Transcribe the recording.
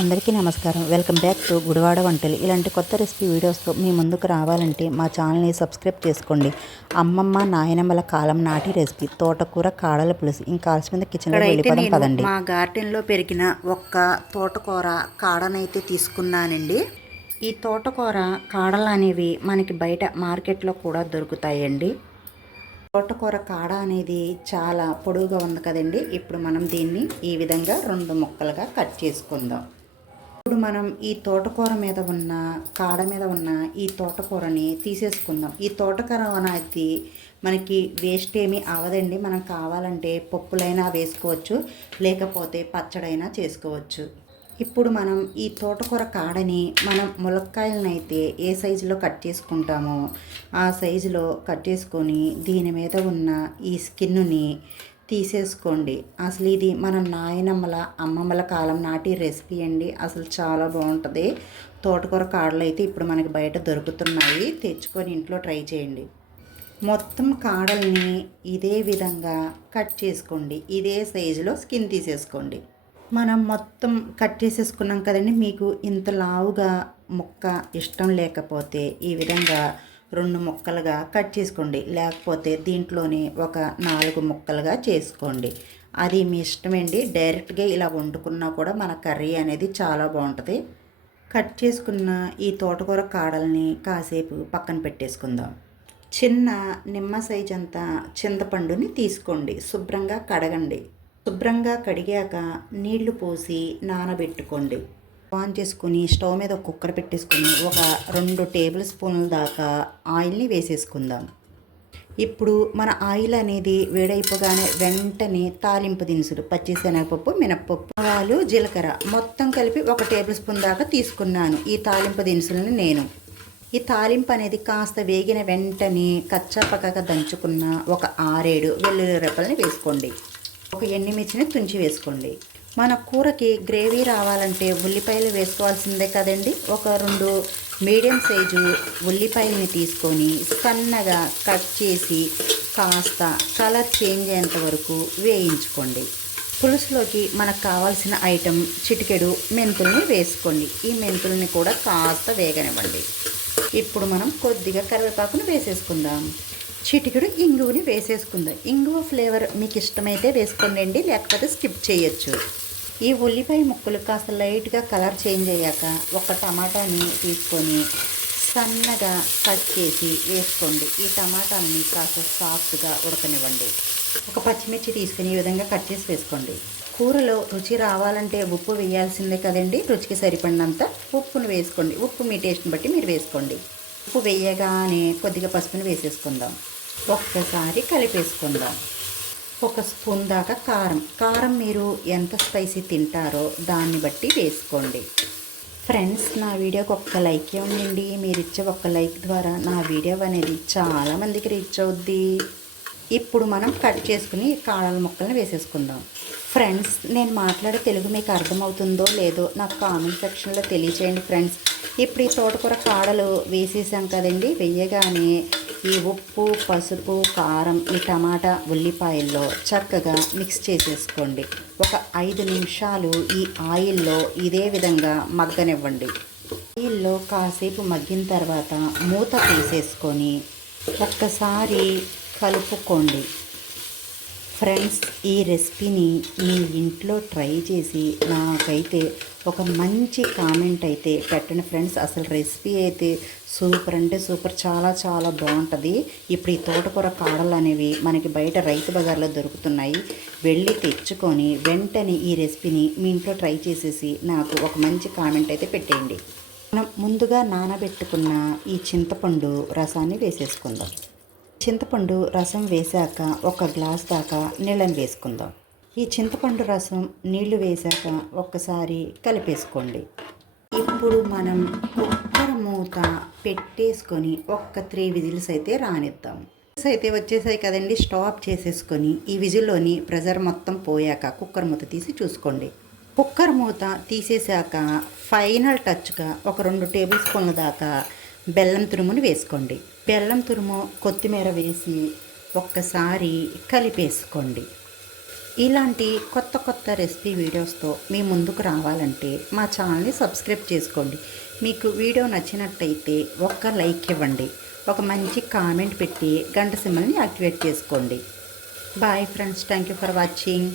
అందరికీ నమస్కారం. Welcome back to Gudivada వంటలు. ఇలాంటి కొత్త రెసిపీ వీడియోస్తో మీ ముందుకు రావాలంటే మా ఛానల్ని సబ్స్క్రైబ్ చేసుకోండి. అమ్మమ్మ నాయనమ్మల కాలం నాటి రెసిపీ. తోటకూర కాడల పులుసు. ఇంకా కిచెన్లో వెళ్ళిపోదాం పదండి. మా గార్డెన్లో పెరిగిన ఒక్క తోటకూర కాడనైతే తీసుకున్నానండి. ఈ తోటకూర కాడలు అనేవి మనకి బయట మార్కెట్లో కూడా దొరుకుతాయండి. తోటకూర కాడ అనేది చాలా పొడవుగా ఉంది కదండి. ఇప్పుడు మనం దీన్ని ఈ విధంగా రెండు ముక్కలుగా కట్ చేసుకుందాం. ఇప్పుడు మనం ఈ తోటకూర మీద ఉన్న కాడ మీద ఉన్న ఈ తోటకూరని తీసేసుకుందాం. ఈ తోటకూర అనేది మనకి వేస్ట్ ఏమీ అవదండి మనం కావాలంటే పప్పులైనా వేసుకోవచ్చు లేకపోతే పచ్చడైనా చేసుకోవచ్చు. ఇప్పుడు మనం ఈ తోటకూర కాడని మనం ములక్కాయలను అయితే ఏ సైజులో కట్ చేసుకుంటామో ఆ సైజులో కట్ చేసుకొని దీని మీద ఉన్న ఈ స్కిన్నుని తీసేసుకోండి. అసలు ఇది మన నాయనమ్మల అమ్మమ్మల కాలం నాటి రెసిపీ అండి. అసలు చాలా బాగుంటుంది. తోటకూర కాడలు అయితే ఇప్పుడు మనకి బయట దొరుకుతున్నాయి. తెచ్చుకొని ఇంట్లో ట్రై చేయండి. మొత్తం కాడల్ని ఇదే విధంగా కట్ చేసుకోండి. ఇదే సైజులో స్కిన్ తీసేసుకోండి. మనం మొత్తం కట్ చేసేసుకున్నాం కదండి. మీకు ఇంత లావుగా ముక్క ఇష్టం లేకపోతే ఈ విధంగా రెండు ముక్కలుగా కట్ చేసుకోండి. లేకపోతే దీంట్లోనే ఒక నాలుగు ముక్కలుగా చేసుకోండి. అది మీ ఇష్టమండి. డైరెక్ట్గా ఇలా వండుకున్నా కూడా మన కర్రీ అనేది చాలా బాగుంటుంది. కట్ చేసుకున్న ఈ తోటకూర కాడల్ని కాసేపు పక్కన పెట్టేసుకుందాం. చిన్న నిమ్మ సైజ్ అంతా చింతపండుని తీసుకోండి. శుభ్రంగా కడగండి. శుభ్రంగా కడిగాక నీళ్ళు పోసి నానబెట్టుకోండి. ఆన్ చేసుకుని స్టవ్ మీద ఒక కుక్కర్ పెట్టేసుకుని ఒక రెండు టేబుల్ స్పూన్ల దాకా ఆయిల్ని వేసేసుకుందాం. ఇప్పుడు మన ఆయిల్ అనేది వేడైపోగానే వెంటనే తాలింపు దినుసులు పచ్చిశనగపప్పు మినప్పప్పు ఆవాలు జీలకర్ర మొత్తం కలిపి ఒక టేబుల్ స్పూన్ దాకా తీసుకున్నాను ఈ తాలింపు దినుసులను నేను. ఈ తాలింపు అనేది కాస్త వేగిన వెంటనే కచ్చాపక్కగా దంచుకున్న ఒక ఆరేడు వెల్లుల్లి రెప్పల్ని వేసుకోండి. ఒక ఎండుమిర్చిని తుంచి వేసుకోండి. మన కూరకి గ్రేవీ రావాలంటే ఉల్లిపాయలు వేసుకోవాల్సిందే కదండి. ఒక రెండు మీడియం సైజు ఉల్లిపాయలని తీసుకొని సన్నగా కట్ చేసి కాస్త కలర్ చేంజ్ అయ్యేంత వరకు వేయించుకోండి. పులుసులోకి మనకు కావాల్సిన ఐటెం చిటికెడు మెంతుల్ని వేసుకోండి. ఈ మెంతుల్ని కూడా కాస్త వేగనివ్వండి. ఇప్పుడు మనం కొద్దిగా కరివేపాకును వేసేసుకుందాం. చిటికెడు ఇంగువని వేసేసుకుందాం. ఇంగువ ఫ్లేవర్ మీకు ఇష్టమైతే వేసుకోండి లేకపోతే స్కిప్ చేయొచ్చు. ఈ ఉల్లిపాయ ముక్కలు కాస్త లైట్గా కలర్ చేంజ్ అయ్యాక ఒక టమాటాని తీసుకొని సన్నగా కట్ చేసి వేసుకోండి. ఈ టమాటాలని కాస్త సాఫ్ట్గా ఉడకనివ్వండి. ఒక పచ్చిమిర్చి తీసుకుని ఈ విధంగా కట్ చేసి వేసుకోండి. కూరలో రుచి రావాలంటే ఉప్పు వేయాల్సిందే కదండి. రుచికి సరిపడినంత ఉప్పును వేసుకోండి. ఉప్పు మీ టేస్ట్ని బట్టి మీరు వేసుకోండి. ఉప్పు వేయగానే కొద్దిగా పసుపుని వేసేసుకుందాం. ఒక్కసారి కలిపేసుకుందాం. ఒక స్పూన్ దాకా కారం. కారం మీరు ఎంత స్పైసీ తింటారో దాన్ని బట్టి వేసుకోండి. ఫ్రెండ్స్ నా వీడియోకి ఒక్క లైక్ ఇవ్వండి మీరు ఇచ్చే ఒక్క లైక్ ద్వారా నా వీడియో అనేది చాలామందికి రీచ్ అవుద్ది. ఇప్పుడు మనం కట్ చేసుకుని కాడల ముక్కల్ని వేసేసుకుందాం. ఫ్రెండ్స్ నేను మాట్లాడే తెలుగు మీకు అర్థమవుతుందో లేదో నాకు కామెంట్ సెక్షన్లో తెలియచేయండి ఫ్రెండ్స్. ఇప్పుడు ఈ తోటకూర కాడలు వేసేసాం కదండి వెయ్యగానే ఈ ఉప్పు పసుపు కారం ఈ టమాటా ఉల్లిపాయల్లో చక్కగా మిక్స్ చేసేసుకోండి. ఒక ఐదు నిమిషాలు ఈ ఆయిల్లో ఇదే విధంగా మగ్గనివ్వండి. ఆయిల్లో కాసేపు మగ్గిన తర్వాత మూత తీసేసుకొని ఒక్కసారి కలుపుకోండి. ఫ్రెండ్స్ ఈ రెసిపీని మీ ఇంట్లో ట్రై చేసి నాకైతే ఒక మంచి కామెంట్ అయితే పెట్టండి ఫ్రెండ్స్. అసలు రెసిపీ అయితే సూపర్ అంటే సూపర్ చాలా చాలా బాగుంటుంది. ఇప్పుడు ఈ తోటకూర కాడలు అనేవి మనకి బయట రైతు బజార్లో దొరుకుతున్నాయి. వెళ్ళి తెచ్చుకొని వెంటనే ఈ రెసిపీని మీ ఇంట్లో ట్రై చేసేసి నాకు ఒక మంచి కామెంట్ అయితే పెట్టేయండి. మనం ముందుగా నానబెట్టుకున్న ఈ చింతపండు రసాన్ని వేసేసుకుందాం. చింతపండు రసం వేశాక ఒక గ్లాస్ దాకా నీళ్ళని వేసుకుందాం. ఈ చింతపండు రసం నీళ్ళు వేశాక ఒక్కసారి కలిపేసుకోండి. ఇప్పుడు మనం కుక్కర్ మూత పెట్టేసుకొని ఒక్క త్రీ విజిల్స్ అయితే రానిద్దాం. అయితే వచ్చేసాయి కదండి స్టాప్ చేసేసుకొని ఈ విజిల్లోని ప్రెజర్ మొత్తం పోయాక కుక్కర్ మూత తీసి చూసుకోండి. కుక్కర్ మూత తీసేశాక ఫైనల్ టచ్గా ఒక రెండు టేబుల్ స్పూన్ల దాకా బెల్లం తురుముని వేసుకోండి. బెల్లం తురుము కొత్తిమీర వేసి ఒక్కసారి కలిపేసుకోండి. ఇలాంటి కొత్త కొత్త రెసిపీ వీడియోస్తో మీ ముందుకు రావాలంటే మా ఛానల్ని సబ్స్క్రైబ్ చేసుకోండి. మీకు వీడియో నచ్చినట్టయితే ఒక్క లైక్ ఇవ్వండి. ఒక మంచి కామెంట్ పెట్టి గంట సిమ్మల్ని యాక్టివేట్ చేసుకోండి. Bye friends thank you for watching.